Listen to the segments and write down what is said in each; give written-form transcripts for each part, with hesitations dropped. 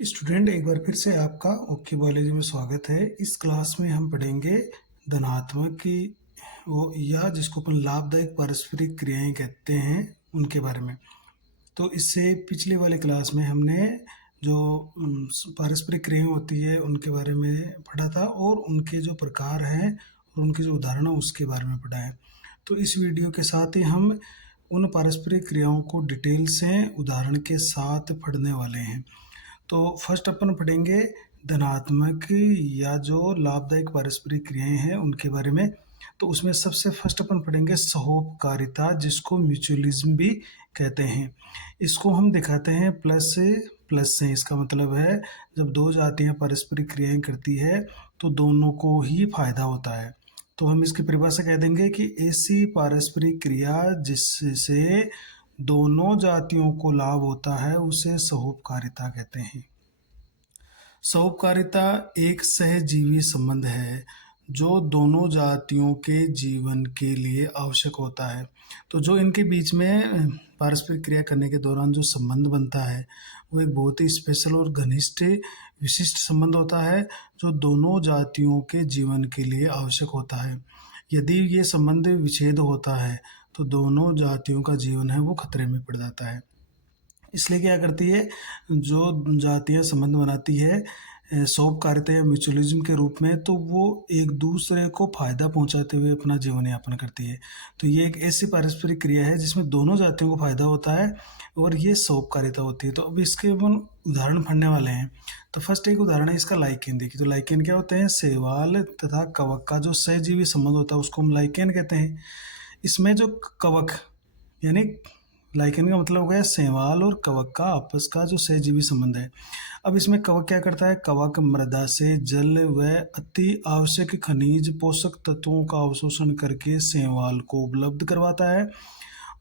Student, एक बार फिर से आपका ओके बायोलॉजी में स्वागत है। इस क्लास में हम पढ़ेंगे धनात्मक की वो या जिसको अपन लाभदायक पारस्परिक क्रियाएं कहते हैं उनके बारे में। तो इससे पिछले वाले क्लास में हमने जो पारस्परिक क्रियाएं होती है उनके बारे में पढ़ा था और उनके जो प्रकार हैं और उनके जो उदाहरण है उसके बारे में पढ़ा है। तो इस वीडियो के साथ ही हम उन पारस्परिक क्रियाओं को डिटेल से उदाहरण के साथ पढ़ने वाले हैं। तो फर्स्ट अपन पढ़ेंगे धनात्मक या जो लाभदायक पारस्परिक क्रियाएं हैं उनके बारे में। तो उसमें सबसे फर्स्ट अपन पढ़ेंगे सहोपकारिता, जिसको म्यूचुअलिज्म भी कहते हैं। इसको हम दिखाते हैं प्लस प्लस से। इसका मतलब है जब दो जातियां पारस्परिक क्रियाएं करती है तो दोनों को ही फायदा होता है। तो हम इसकी परिभाषा कह देंगे कि ऐसी पारस्परिक क्रिया जिससे दोनों जातियों को लाभ होता है उसे सहोपकारिता कहते हैं। सहोपकारिता एक सहजीवी संबंध है जो दोनों जातियों के जीवन के लिए आवश्यक होता है। तो जो इनके बीच में पारस्परिक क्रिया करने के दौरान जो संबंध बनता है वो एक बहुत ही स्पेशल और घनिष्ठ विशिष्ट संबंध होता है जो दोनों जातियों के जीवन के लिए आवश्यक होता है। यदि ये संबंध विच्छेद होता है तो दोनों जातियों का जीवन है वो खतरे में पड़ जाता है। इसलिए क्या करती है, जो जातियां संबंध बनाती है सौपकारिता या म्यूचुअलिज्म के रूप में, तो वो एक दूसरे को फायदा पहुंचाते हुए अपना जीवन यापन करती है। तो ये एक ऐसी पारस्परिक क्रिया है जिसमें दोनों जातियों को फायदा होता है और ये सौपकारिता होती है। तो अब इसके अपन उदाहरण पढ़ने वाले हैं। तो फर्स्ट एक उदाहरण है इसका लाइकेन। देखिए, तो लाइकेन क्या होते हैं, शैवाल तथा कवक का जो सहजीवी संबंध होता है उसको हम लाइकेन कहते हैं। इसमें जो कवक यानी लाइकेन का मतलब हो गया शैवाल और कवक का आपस का जो सहजीवी संबंध है। अब इसमें कवक क्या करता है, कवक मृदा से जल व अति आवश्यक खनिज पोषक तत्वों का अवशोषण करके शैवाल को उपलब्ध करवाता है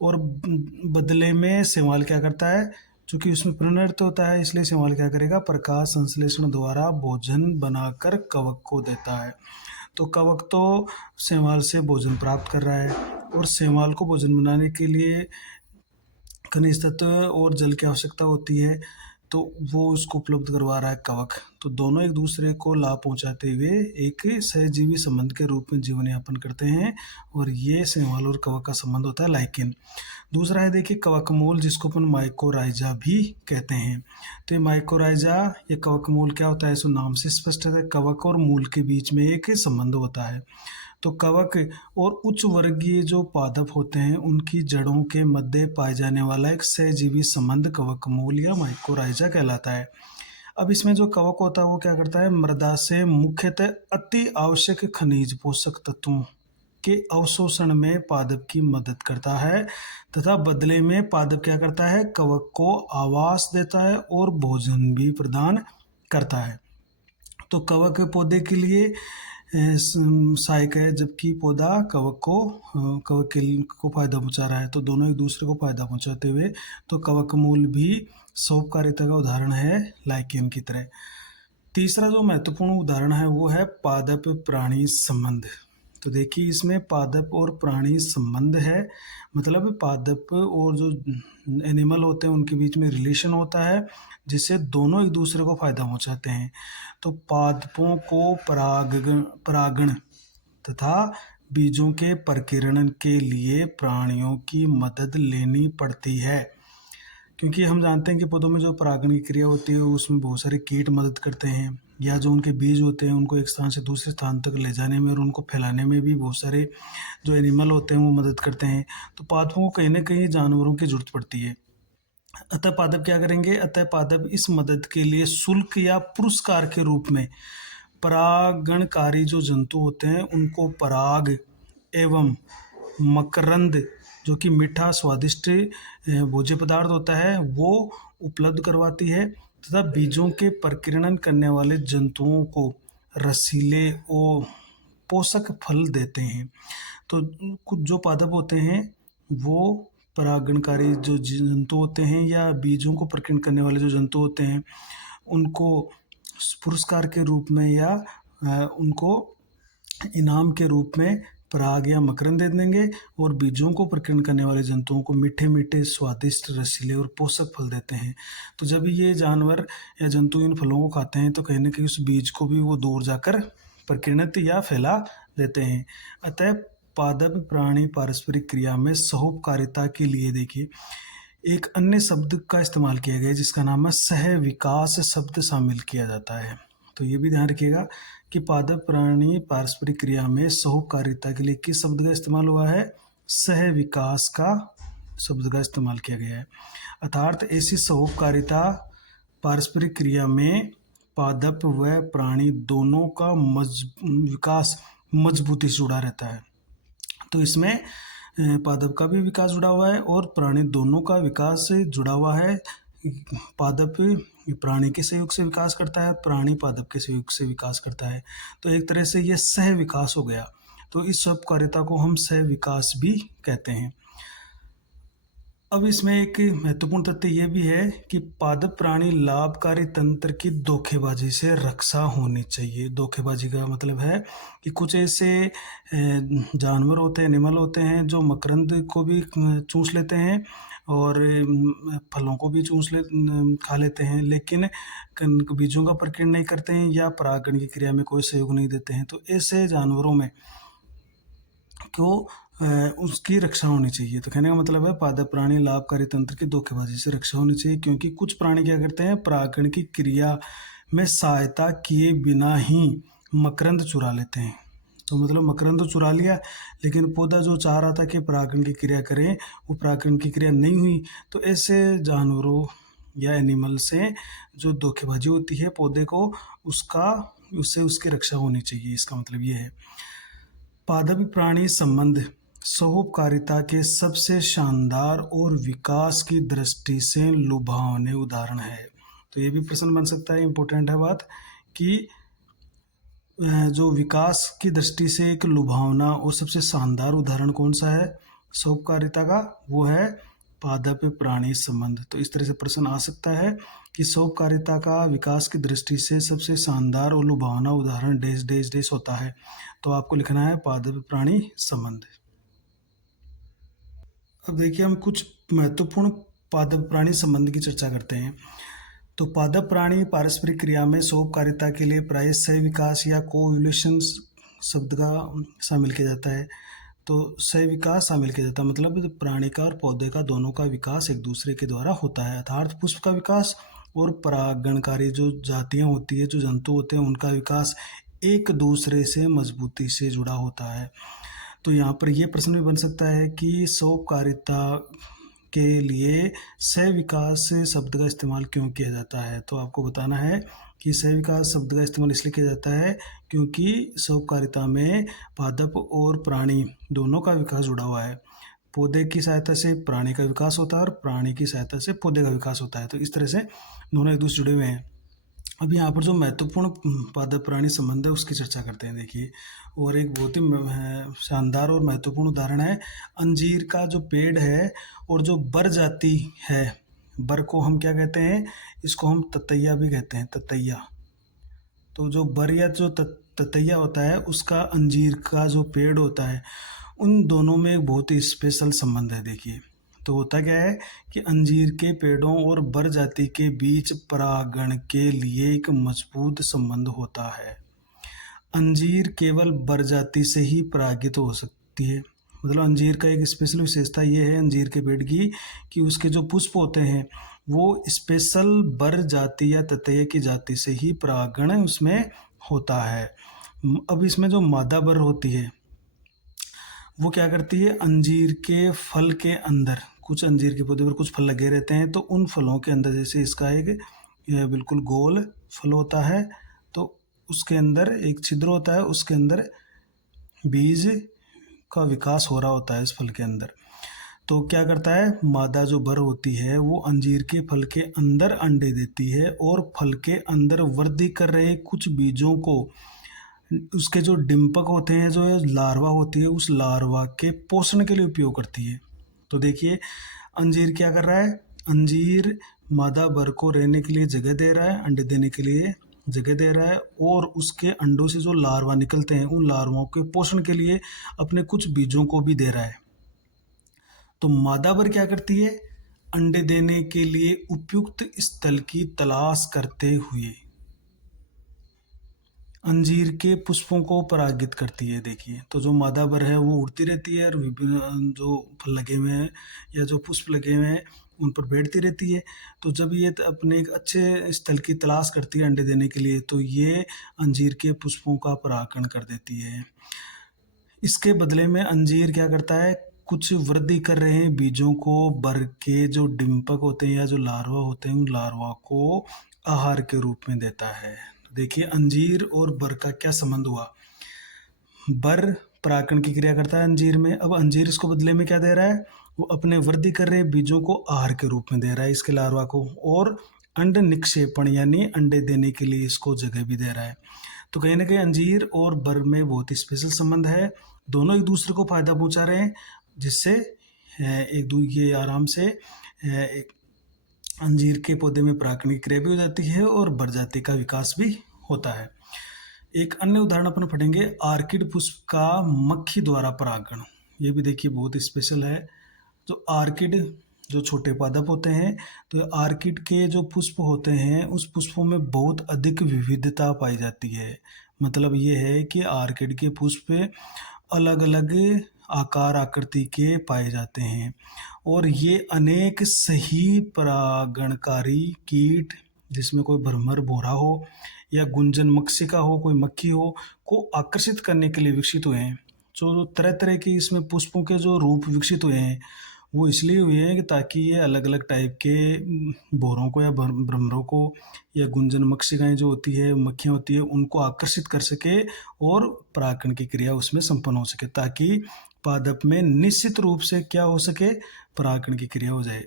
और बदले में शैवाल क्या करता है, चूंकि उसमें पुनर्नृत्य होता है इसलिए शैवाल क्या करेगा, प्रकाश संश्लेषण द्वारा भोजन बनाकर कवक को देता है। तो कवक तो शैवाल से भोजन प्राप्त कर रहा है और शैवाल को भोजन बनाने के लिए खनिज तत्व और जल की आवश्यकता होती है, तो वो उसको उपलब्ध करवा रहा है कवक। तो दोनों एक दूसरे को लाभ पहुंचाते हुए एक सहजीवी संबंध के रूप में जीवन यापन करते हैं और ये शैवाल और कवक का संबंध होता है लाइकेन। दूसरा है देखिए कवकमूल, जिसको अपन माइकोराइजा भी कहते हैं। तो ये माइकोराइजा ये कवकमूल क्या होता है, इसको नाम से स्पष्ट है, कवक और मूल के बीच में एक संबंध होता है। तो कवक और उच्च वर्गीय जो पादप होते हैं उनकी जड़ों के मध्य पाए जाने वाला एक सहजीवी संबंध कवकमूल या माइकोराइजा कहलाता है। अब इसमें जो कवक होता है वो क्या करता है, मृदा से मुख्यतः अति आवश्यक खनिज पोषक तत्वों के अवशोषण में पादप की मदद करता है तथा बदले में पादप क्या करता है, कवक को आवास देता है और भोजन भी प्रदान करता है। तो कवक पौधे के लिए सहायक है, जबकि पौधा कवक को फायदा पहुंचा रहा है। तो दोनों एक दूसरे को फायदा पहुंचाते हुए, तो कवक मूल भी सौपकारिता का उदाहरण है लाइकेन की तरह। तीसरा जो महत्वपूर्ण उदाहरण है वो है पादप प्राणी संबंध। तो देखिए इसमें पादप और प्राणी संबंध है, मतलब पादप और जो एनिमल होते हैं उनके बीच में रिलेशन होता है जिससे दोनों एक दूसरे को फायदा पहुंचाते हैं। तो पादपों को परागण तथा बीजों के प्रकीर्णन के लिए प्राणियों की मदद लेनी पड़ती है, क्योंकि हम जानते हैं कि पौधों में जो परागण की क्रिया होती है उसमें बहुत सारे कीट मदद करते हैं, या जो उनके बीज होते हैं उनको एक स्थान से दूसरे स्थान तक ले जाने में और उनको फैलाने में भी बहुत सारे जो एनिमल होते हैं वो मदद करते हैं। तो पादपों को कहीं ना कहीं जानवरों की जरूरत पड़ती है। अतः पादप क्या करेंगे, अतः पादप इस मदद के लिए शुल्क या पुरस्कार के रूप में परागणकारी जो जंतु होते हैं उनको पराग एवं मकरंद, जो कि मीठा स्वादिष्ट भोज्य पदार्थ होता है, वो उपलब्ध करवाती है तथा बीजों के प्रकीर्णन करने वाले जंतुओं को रसीले और पोषक फल देते हैं। तो कुछ जो पादप होते हैं वो परागणकारी जो जंतु होते हैं या बीजों को प्रकीर्णन करने वाले जो जंतु होते हैं उनको पुरस्कार के रूप में या उनको इनाम के रूप में पराग या मकरंद दे देंगे और बीजों को प्रकीर्णन करने वाले जंतुओं को मीठे मीठे स्वादिष्ट रसीले और पोषक फल देते हैं। तो जब ये जानवर या जंतु इन फलों को खाते हैं तो कहीं ना कहीं उस बीज को भी वो दूर जाकर प्रकीर्णित या फैला देते हैं। अतः पादप प्राणी पारस्परिक क्रिया में सहोपकारिता के लिए देखिए एक अन्य शब्द का इस्तेमाल किया गया है जिसका नाम है सह विकास शब्द शामिल किया जाता है। तो ये भी ध्यान रखिएगा कि पादप प्राणी पारस्परिक क्रिया में सहोपकारिता के लिए किस शब्द का इस्तेमाल हुआ है, सह विकास का शब्द का इस्तेमाल किया गया है। अर्थात ऐसी सहोपकारिता पारस्परिक क्रिया में पादप व प्राणी दोनों का विकास मजबूती से जुड़ा रहता है। तो इसमें पादप का भी विकास जुड़ा हुआ है और प्राणी दोनों का विकास जुड़ा हुआ है। पादप प्राणी के सहयोग से विकास करता है, प्राणी पादप के सहयोग से विकास करता है। तो एक तरह से यह सह विकास हो गया। तो इस सहोपकारिता को हम सह विकास भी कहते हैं। अब इसमें एक महत्वपूर्ण तथ्य यह भी है कि पादप प्राणी लाभकारी तंत्र की धोखेबाजी से रक्षा होनी चाहिए। धोखेबाजी का मतलब है कि कुछ ऐसे जानवर होते हैं, एनिमल होते हैं जो मकरंद को भी चूस लेते हैं और फलों को भी खा लेते हैं, लेकिन बीजों का प्रकीर्णन नहीं करते हैं या परागण की क्रिया में कोई सहयोग नहीं देते हैं। तो ऐसे जानवरों में को उसकी रक्षा होनी चाहिए। तो कहने का मतलब है पादप प्राणी लाभकारी तंत्र की धोखेबाजी से रक्षा होनी चाहिए, क्योंकि कुछ प्राणी क्या करते हैं, परागण की क्रिया में सहायता किए बिना ही मकरंद चुरा लेते हैं। तो मतलब मकरंद तो चुरा लिया, लेकिन पौधा जो चाह रहा था कि परागण की क्रिया करें वो परागण की क्रिया नहीं हुई। तो ऐसे जानवरों या एनिमल से जो धोखेबाजी होती है पौधे को, उससे उसकी रक्षा होनी चाहिए। इसका मतलब ये है। पादप प्राणी संबंध सहोपकारिता के सबसे शानदार और विकास की दृष्टि से लुभावने उदाहरण है। तो ये भी प्रश्न बन सकता है, इम्पोर्टेंट है बात, कि जो विकास की दृष्टि से एक लुभावना और सबसे शानदार उदाहरण कौन सा है सहोपकारिता का, वो है पादप प्राणी संबंध। तो इस तरह से प्रश्न आ सकता है कि सहोपकारिता का विकास की दृष्टि से सबसे शानदार और लुभावना उदाहरण डैश डैश डैश होता है। तो आपको लिखना है पादप प्राणी संबंध। अब देखिए हम कुछ महत्वपूर्ण पादप प्राणी संबंध की चर्चा करते हैं। तो पादप प्राणी पारस्परिक क्रिया में सहोपकारिता के लिए प्रायः सह विकास या कोओव्यूलेशन शब्द का शामिल किया जाता है। तो सह विकास शामिल किया जाता है मतलब प्राणी का और पौधे का दोनों का विकास एक दूसरे के द्वारा होता है। अर्थात पुष्प का विकास और परागणकारी जो जातियां होती है, जो जंतु होते हैं, उनका विकास एक दूसरे से मजबूती से जुड़ा होता है। तो यहाँ पर यह प्रश्न भी बन सकता है कि सहोपकारिता के लिए सह विकास शब्द का इस्तेमाल क्यों किया जाता है। तो आपको बताना है कि सह विकास शब्द का इस्तेमाल इसलिए किया जाता है क्योंकि सहोपकारिता में पादप और प्राणी दोनों का विकास जुड़ा हुआ है। पौधे की सहायता से प्राणी का विकास होता है और प्राणी की सहायता से पौधे का विकास होता है। तो इस तरह से दोनों एक दूसरे जुड़े हुए हैं। अब यहाँ पर जो महत्वपूर्ण पादप प्राणी संबंध है उसकी चर्चा करते हैं। देखिए, और एक बहुत ही शानदार और महत्वपूर्ण उदाहरण है अंजीर का जो पेड़ है और जो बर जाति है। बर को हम क्या कहते हैं, इसको हम ततैया भी कहते हैं, ततैया। तो जो बर या जो ततैया होता है उसका अंजीर का जो पेड़ होता है, उन दोनों में एक बहुत ही स्पेशल संबंध है। देखिए, तो होता क्या है कि अंजीर के पेड़ों और बर जाति के बीच परागण के लिए एक मजबूत संबंध होता है। अंजीर केवल बर जाति से ही परागित हो सकती है। मतलब अंजीर का एक स्पेशल विशेषता ये है अंजीर के पेड़ की कि उसके जो पुष्प होते हैं वो स्पेशल बर जाति या ततैया की जाति से ही परागण उसमें होता है। अब इसमें जो मादा बर होती है वो क्या करती है, अंजीर के फल के अंदर, कुछ अंजीर के पौधे पर कुछ फल लगे रहते हैं, तो उन फलों के अंदर जैसे इसका एक बिल्कुल गोल फल होता है, तो उसके अंदर एक छिद्र होता है, उसके अंदर बीज का विकास हो रहा होता है इस फल के अंदर। तो क्या करता है, मादा जो बर होती है वो अंजीर के फल के अंदर अंडे देती है और फल के अंदर वृद्धि कर रहे कुछ बीजों को उसके जो डिंपक होते हैं, जो लार्वा होती है, उस लार्वा के पोषण के लिए उपयोग करती है। तो देखिए अंजीर क्या कर रहा है, अंजीर मादा बर को रहने के लिए जगह दे रहा है, अंडे देने के लिए जगह दे रहा है और उसके अंडों से जो लार्वा निकलते हैं उन लार्वाओं के पोषण के लिए अपने कुछ बीजों को भी दे रहा है। तो मादा बर क्या करती है? अंडे देने के लिए उपयुक्त स्थल की तलाश करते हुए अंजीर के पुष्पों को परागित करती है। देखिए, तो जो मादा बर है वो उड़ती रहती है और विभिन्न जो फल लगे हुए हैं या जो पुष्प लगे हुए हैं उन पर बैठती रहती है। तो जब ये अपने एक अच्छे स्थल की तलाश करती है अंडे देने के लिए, तो ये अंजीर के पुष्पों का परागण कर देती है। इसके बदले में अंजीर क्या करता है? कुछ वृद्धि कर रहे हैं बीजों को बर के जो डिंपक होते हैं या जो लार्वा होते हैं उन लार्वा को आहार के रूप में देता है। देखिए, अंजीर और बर का क्या संबंध हुआ? बर परागण की क्रिया करता है अंजीर में, अब अंजीर इसको बदले में क्या दे रहा है? वो अपने वृद्धि कर रहे बीजों को आहार के रूप में दे रहा है इसके लार्वा को, और अंड निक्षेपण यानी अंडे देने के लिए इसको जगह भी दे रहा है। तो कहीं ना कहीं अंजीर और बर में बहुत ही स्पेशल संबंध है। दोनों एक दूसरे को फायदा पहुंचा रहे हैं, जिससे ये आराम से एक अंजीर के पौधे में परागण की क्रिया भी हो जाती है और बर जाति का विकास भी होता है। एक अन्य उदाहरण अपन पढ़ेंगे, आर्किड पुष्प का मक्खी द्वारा परागण। ये भी देखिए बहुत स्पेशल है। जो आर्किड जो छोटे पादप होते हैं, तो आर्किड के जो पुष्प होते हैं उस पुष्पों में बहुत अधिक विविधता पाई जाती है। मतलब ये है कि आर्किड के पुष्प अलग अलग आकार आकृति के पाए जाते हैं और ये अनेक सही परागणकारी कीट, जिसमें कोई भ्रमर भोरा हो या गुंजन मक्षिका हो, कोई मक्खी हो, को आकर्षित करने के लिए विकसित हुए हैं। जो तरह तरह के इसमें पुष्पों के जो रूप विकसित हुए हैं वो इसलिए हुए हैं कि ताकि ये अलग अलग टाइप के भौरों को या भ्रमरों को या गुंजन मक्षिकाएं जो होती है, मक्खियाँ होती है, उनको आकर्षित कर सके और परागण की क्रिया उसमें संपन्न हो सके, ताकि पादप में निश्चित रूप से क्या हो सके? परागण की क्रिया हो जाए।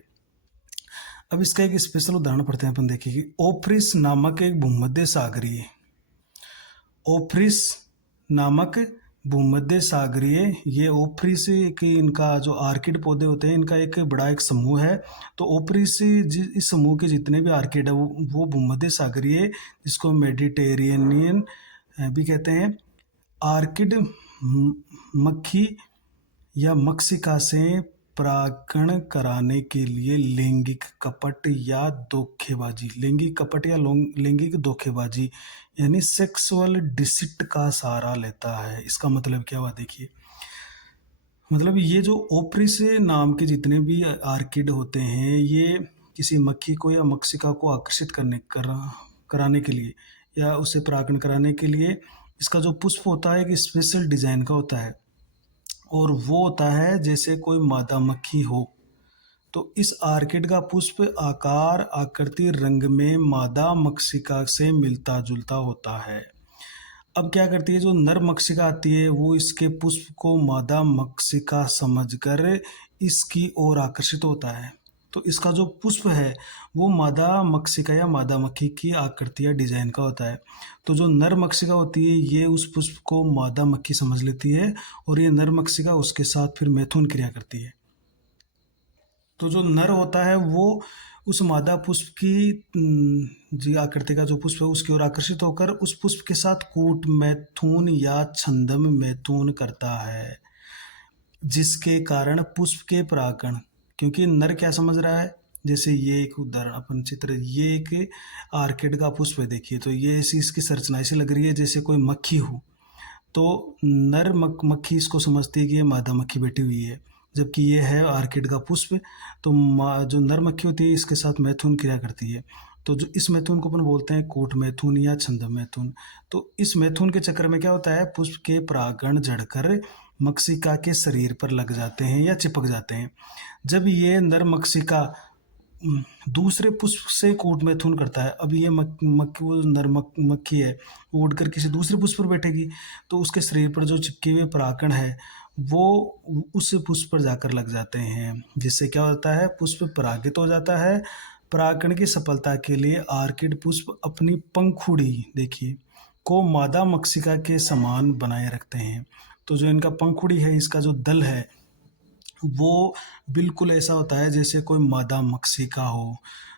अब इसका एक स्पेशल उदाहरण पढ़ते हैं अपन। देखिए कि ओफ्रिस नामक एक भूमध्य सागरीय ओफ्रिस नामक भूमध्य सागरीय ये ओफ्रिस की इनका जो आर्किड पौधे होते हैं इनका एक बड़ा एक समूह है। तो ओफ्रिस इस समूह के जितने भी आर्किड है वो भूमध्य सागरीय, जिसको मेडिटेरेनियन भी कहते हैं, आर्किड मक्खी या मक्षिका से परागण कराने के लिए लैंगिक कपट या धोखेबाजी, लैंगिक कपट या लैंगिक धोखेबाजी यानी सेक्सुअल डिसिट का सहारा लेता है। इसका मतलब क्या हुआ? देखिए, मतलब ये जो ओप्रिस नाम के जितने भी आर्किड होते हैं ये किसी मक्खी को या मक्षिका को आकर्षित कराने के लिए या उससे परागण कराने के लिए इसका जो पुष्प होता है एक स्पेशल डिजाइन का होता है और वो होता है जैसे कोई मादा मक्खी हो। तो इस आर्किड का पुष्प आकार आकृति रंग में मादा मक्षिका से मिलता जुलता होता है। अब क्या करती है, जो नर मक्षिका आती है वो इसके पुष्प को मादा मक्षिका समझकर इसकी ओर आकर्षित होता है। तो इसका जो पुष्प है वो मादा मक्षिका या मादा मक्खी की आकृति या डिजाइन का होता है। तो जो नर मक्षिका होती है ये उस पुष्प को मादा मक्खी समझ लेती है और ये नर मक्षिका उसके साथ फिर मैथुन क्रिया करती है। तो जो नर होता है वो उस मादा पुष्प की जी आकृति का जो पुष्प है उसकी ओर आकर्षित होकर उस पुष्प के साथ कूट मैथुन या छंदम मैथुन करता है, जिसके कारण पुष्प के परागण, क्योंकि नर क्या समझ रहा है, जैसे ये एक उदाहरण अपन चित्र, ये एक आर्किड का पुष्प है। देखिए, तो ये ऐसी इसकी संरचना ऐसी लग रही है जैसे कोई मक्खी हो। तो नर मक्खी इसको समझती है कि ये मादा मक्खी बैठी हुई है, जबकि ये है आर्किड का पुष्प। तो जो नर मक्खी होती है इसके साथ मैथुन क्रिया करती है। तो जो इस मैथुन को अपन बोलते हैं कूट मैथुन या छंदम मैथुन। तो इस मैथुन के चक्कर में क्या होता है, पुष्प के परागण जड़कर मक्षिका के शरीर पर लग जाते हैं या चिपक जाते हैं। जब ये नर मक्षिका दूसरे पुष्प से कूट मैथुन करता है, अब ये वो नर मक्खी है वो उड़कर किसी दूसरे पुष्प पर बैठेगी, तो उसके शरीर पर जो चिपके हुए परागण है वो उस पुष्प पर जाकर लग जाते हैं, जिससे क्या होता है, पुष्प परागित हो जाता है। परागण की सफलता के लिए आर्किड पुष्प अपनी पंखुड़ी, देखिए, को मादा मक्षिका के समान बनाए रखते हैं। तो जो इनका पंखुड़ी है, इसका जो दल है वो बिल्कुल ऐसा होता है जैसे कोई मादा मक्षिका हो।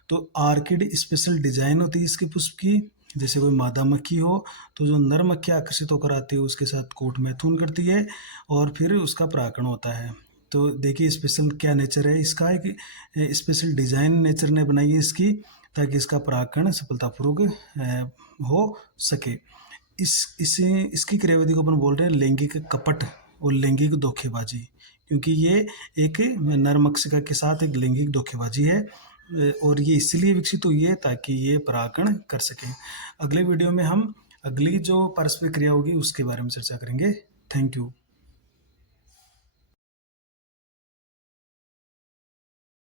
तो आर्किड स्पेशल डिजाइन होती है इसके पुष्प की, जैसे कोई मादा मक्खी हो तो जो नर मक्खी आकर्षित होकर आती है उसके साथ कोट मैथुन करती है और फिर उसका परागण होता है। तो देखिए स्पेशल क्या नेचर है इसका, एक स्पेशल डिजाइन नेचर ने बनाई है इसकी, ताकि इसका परागण सफलतापूर्वक हो सके। इसकी क्रियाविधि को अपन बोल रहे हैं लैंगिक कपट और लैंगिक धोखेबाजी, क्योंकि ये एक नर मक्षिका के साथ एक लैंगिक धोखेबाजी है और ये इसलिए विकसित हुई है ताकि ये परागण कर सके। अगले वीडियो में हम अगली जो पारस्परिक क्रिया होगी उसके बारे में चर्चा करेंगे। Thank you.